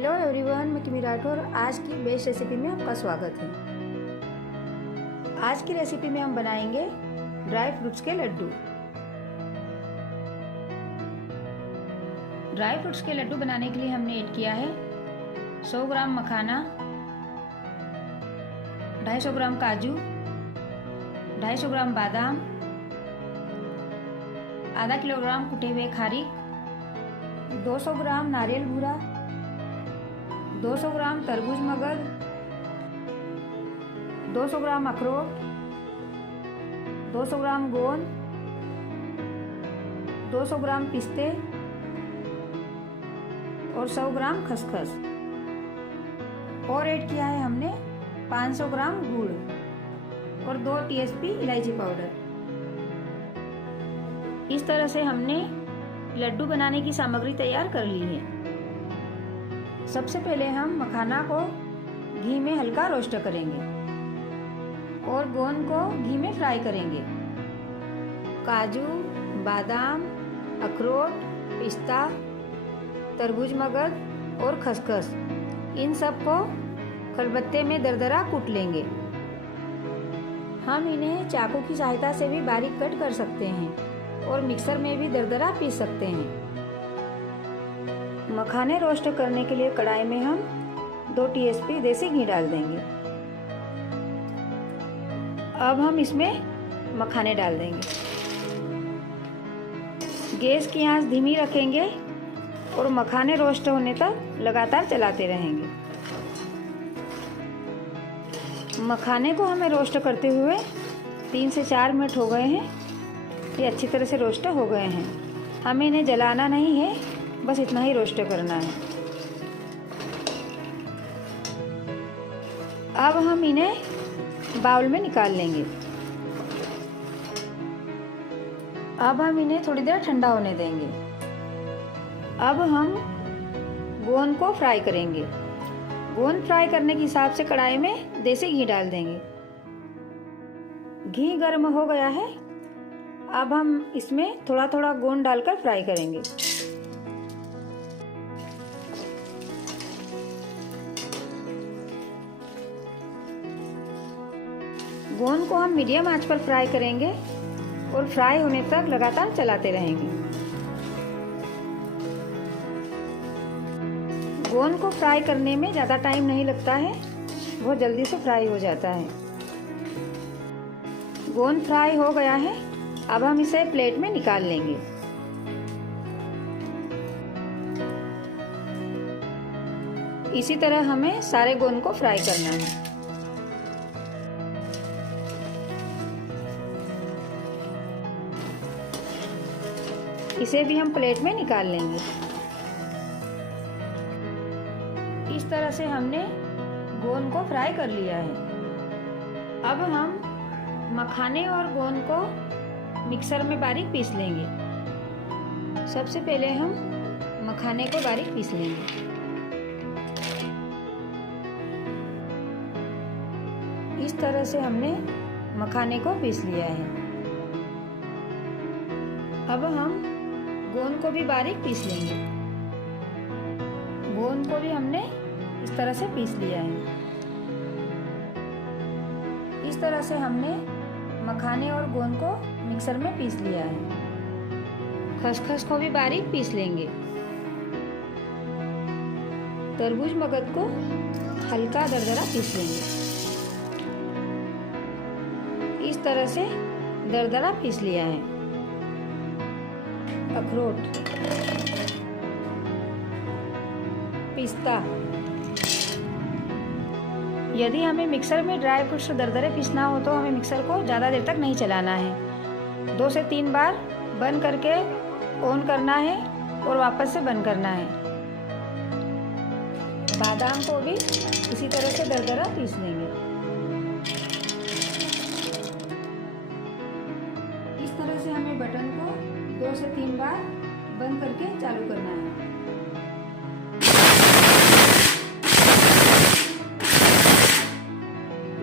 Hello everyone, मैं किमी राठौर। आज की बेस्ट रेसिपी में आपका स्वागत है। आज की रेसिपी में हम बनाएंगे ड्राई फ्रूट्स के लड्डू। ड्राई फ्रूट्स के लड्डू बनाने के लिए हमने ऐड किया है 100 ग्राम मखाना, 250 ग्राम काजू, 250 ग्राम बादाम, आधा किलोग्राम कुटे हुए खारीक, 200 ग्राम नारियल बूरा, 200 ग्राम तरबूज मगज, 200 ग्राम अखरोट, 200 ग्राम गोंद, 200 ग्राम पिस्ते और 100 ग्राम खसखस। और ऐड किया है हमने 500 ग्राम गुड़ और 2 टीएसपी इलायची पाउडर। इस तरह से हमने लड्डू बनाने की सामग्री तैयार कर ली है। सबसे पहले हम मखाना को घी में हल्का रोस्ट करेंगे और गोंद को घी में फ्राई करेंगे। काजू, बादाम, अखरोट, पिस्ता, तरबूज मगज और खसखस, इन सब को खलबत्ते में दरदरा कूट लेंगे। हम इन्हें चाकू की सहायता से भी बारीक कट कर सकते हैं और मिक्सर में भी दरदरा पीस सकते हैं। मखाने रोस्ट करने के लिए कढ़ाई में हम 2 टीएसपी देसी घी डाल देंगे। अब हम इसमें मखाने डाल देंगे। गैस की आंच धीमी रखेंगे और मखाने रोस्ट होने तक लगातार चलाते रहेंगे। मखाने को हमें रोस्ट करते हुए 3 से 4 मिनट हो गए हैं। ये अच्छी तरह से रोस्ट हो गए हैं। हमें इन्हें जलाना नहीं है, बस इतना ही रोस्ट करना है। अब हम इन्हें बाउल में निकाल लेंगे। अब हम इन्हें थोड़ी देर ठंडा होने देंगे। अब हम गोंद को फ्राई करेंगे। गोंद फ्राई करने के हिसाब से कढ़ाई में देसी घी डाल देंगे। घी गर्म हो गया है। अब हम इसमें थोड़ा थोड़ा गोंद डालकर फ्राई करेंगे। गोंद को हम मीडियम आंच पर फ्राई करेंगे और फ्राई होने तक लगातार चलाते रहेंगे। गोंद को फ्राई करने में ज़्यादा टाइम नहीं लगता है, बहुत जल्दी से फ्राई हो जाता है। गोंद फ्राई हो गया है। अब हम इसे प्लेट में निकाल लेंगे। इसी तरह हमें सारे गोंद को फ्राई करना है। इसे भी हम प्लेट में निकाल लेंगे। इस तरह से हमने गोंद को फ्राई कर लिया है। अब हम मखाने और गोंद को मिक्सर में बारीक पीस लेंगे। सबसे पहले हम मखाने को बारीक पीस लेंगे। इस तरह से हमने मखाने को पीस लिया है। अब हम गोंद को भी बारीक पीस लेंगे। गोंद को भी हमने इस तरह से पीस लिया है। इस तरह से हमने मखाने और गोंद को मिक्सर में पीस लिया है। खसखस को भी बारीक पीस लेंगे। तरबूज मगज को हल्का दरदरा पीस लेंगे। इस तरह से दरदरा पीस लिया है। अखरोट, पिस्ता। यदि हमें मिक्सर में ड्राई फ्रूट्स दरदरे पीसना हो तो हमें मिक्सर को ज़्यादा देर तक नहीं चलाना है। 2 से 3 बार बंद करके ऑन करना है और वापस से बंद करना है। बादाम को भी इसी तरह से दरदरा पीस लेंगे। इस तरह से हमें बटन को 2 से 3 बार बंद करके चालू करना है।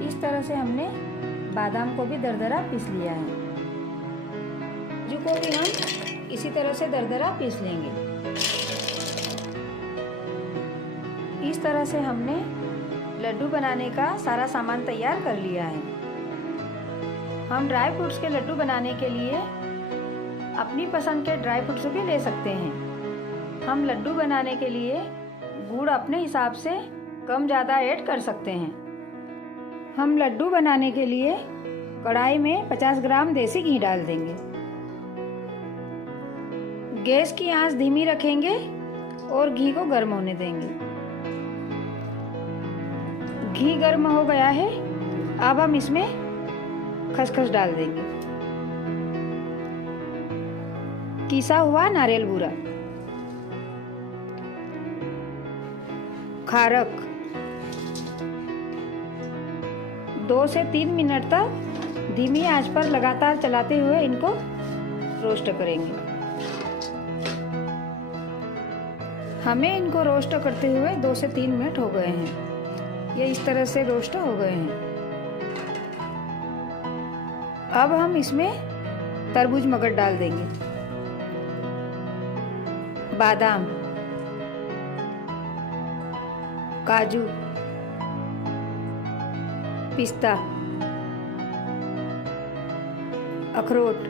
इस तरह से हमने बादाम को भी दरदरा पीस लिया है। काजू को भी हम इसी तरह से दरदरा पीस लेंगे। इस तरह से हमने लड्डू बनाने का सारा सामान तैयार कर लिया है। हम ड्राई फ्रूट्स के लड्डू बनाने के लिए अपनी पसंद के ड्राई फ्रूट्स भी ले सकते हैं। हम लड्डू बनाने के लिए गुड़ अपने हिसाब से कम ज़्यादा ऐड कर सकते हैं। हम लड्डू बनाने के लिए कढ़ाई में 50 ग्राम देसी घी डाल देंगे। गैस की आंच धीमी रखेंगे और घी को गर्म होने देंगे। घी गर्म हो गया है। अब हम इसमें खसखस डाल देंगे, किसा हुआ नारियल बूरा, खारक। 2 से 3 मिनट तक धीमी आंच पर लगातार चलाते हुए इनको रोस्ट करेंगे। हमें इनको रोस्ट करते हुए 2 से 3 मिनट हो गए हैं। ये इस तरह से रोस्ट हो गए हैं। अब हम इसमें तरबूज मगज डाल देंगे, बादाम, काजू, पिस्ता, अखरोट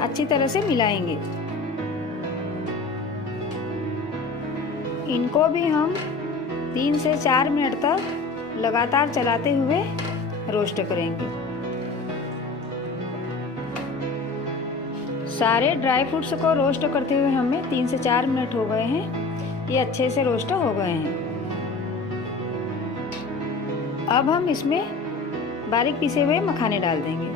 अच्छी तरह से मिलाएंगे। इनको भी हम 3 से 4 मिनट तक लगातार चलाते हुए रोस्ट करेंगे। सारे ड्राई फ्रूट्स को रोस्ट करते हुए हमें 3 से 4 मिनट हो गए हैं। ये अच्छे से रोस्ट हो गए हैं। अब हम इसमें बारीक पिसे हुए मखाने डाल देंगे।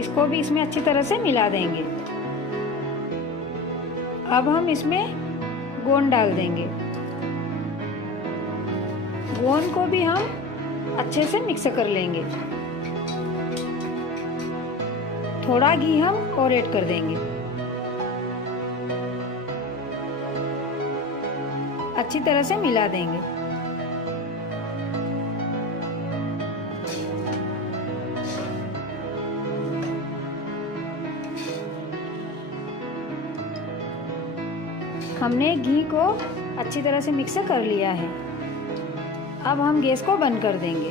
इसको भी इसमें अच्छी तरह से मिला देंगे। अब हम इसमें गोंद डाल देंगे। गोंद को भी हम अच्छे से मिक्स कर लेंगे। थोड़ा घी हम और ऐड कर देंगे। अच्छी तरह से मिला देंगे। हमने घी को अच्छी तरह से मिक्स कर लिया है। अब हम गैस को बंद कर देंगे।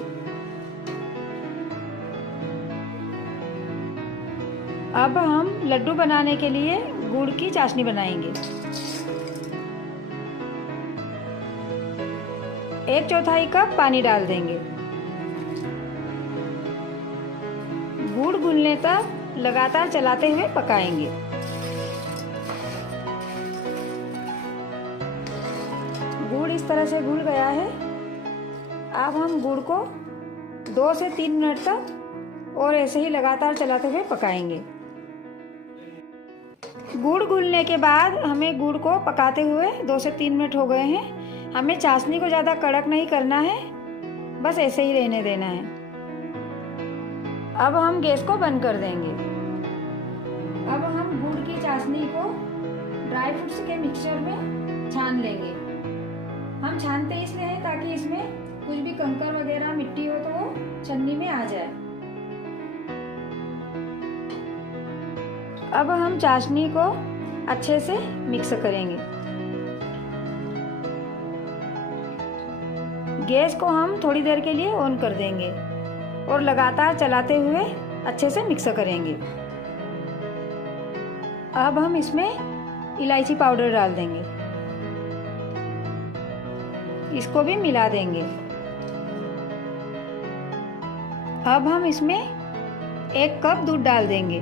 अब हम लड्डू बनाने के लिए गुड़ की चाशनी बनाएंगे। 1/4 कप पानी डाल देंगे। गुड़ घुलने तक लगातार चलाते हुए पकाएंगे। गुड़ इस तरह से घुल गया है। अब हम गुड़ को 2 से 3 मिनट तक और ऐसे ही लगातार चलाते हुए पकाएंगे। गुड़ घुलने के बाद हमें गुड़ को पकाते हुए 2 से 3 मिनट हो गए हैं। हमें चाशनी को ज़्यादा कड़क नहीं करना है, बस ऐसे ही रहने देना है। अब हम गैस को बंद कर देंगे। अब हम गुड़ की चाशनी को ड्राई फ्रूट्स के मिक्सचर में छान लेंगे। हम छानते इसलिए हैं ताकि इसमें कुछ भी कंकर वगैरह मिट्टी हो तो वो छन्नी में आ जाए। अब हम चाशनी को अच्छे से मिक्स करेंगे। गैस को हम थोड़ी देर के लिए ऑन कर देंगे और लगातार चलाते हुए अच्छे से मिक्स करेंगे। अब हम इसमें इलायची पाउडर डाल देंगे। इसको भी मिला देंगे। अब हम इसमें 1 कप दूध डाल देंगे।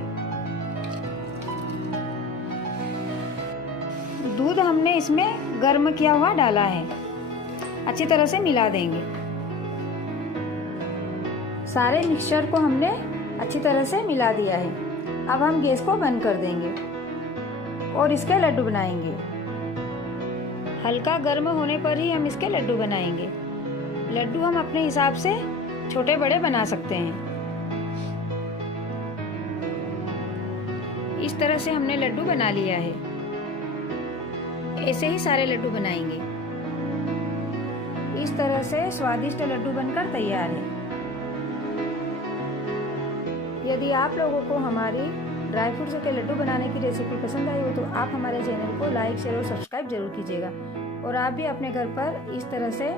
दूध हमने इसमें गर्म किया हुआ डाला है। अच्छी तरह से मिला देंगे। सारे मिक्सचर को हमने अच्छी तरह से मिला दिया है। अब हम गैस को बंद कर देंगे और इसके लड्डू बनाएंगे। हल्का गर्म होने पर ही हम इसके लड्डू बनाएंगे। लड्डू हम अपने हिसाब से छोटे बड़े बना सकते हैं। इस तरह से हमने लड्डू बना लिया है। ऐसे ही सारे लड्डू बनाएंगे। इस तरह से स्वादिष्ट लड्डू बनकर तैयार है। यदि आप लोगों को हमारी ड्राई फ्रूट्स के लड्डू बनाने की रेसिपी पसंद आई हो तो आप हमारे चैनल को लाइक, शेयर और सब्सक्राइब जरूर कीजिएगा। और आप भी अपने घर पर इस तरह से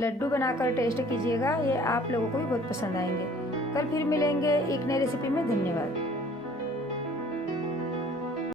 लड्डू बनाकर टेस्ट कीजिएगा, ये आप लोगों को भी बहुत पसंद आएंगे। कल फिर मिलेंगे एक नई रेसिपी में। धन्यवाद।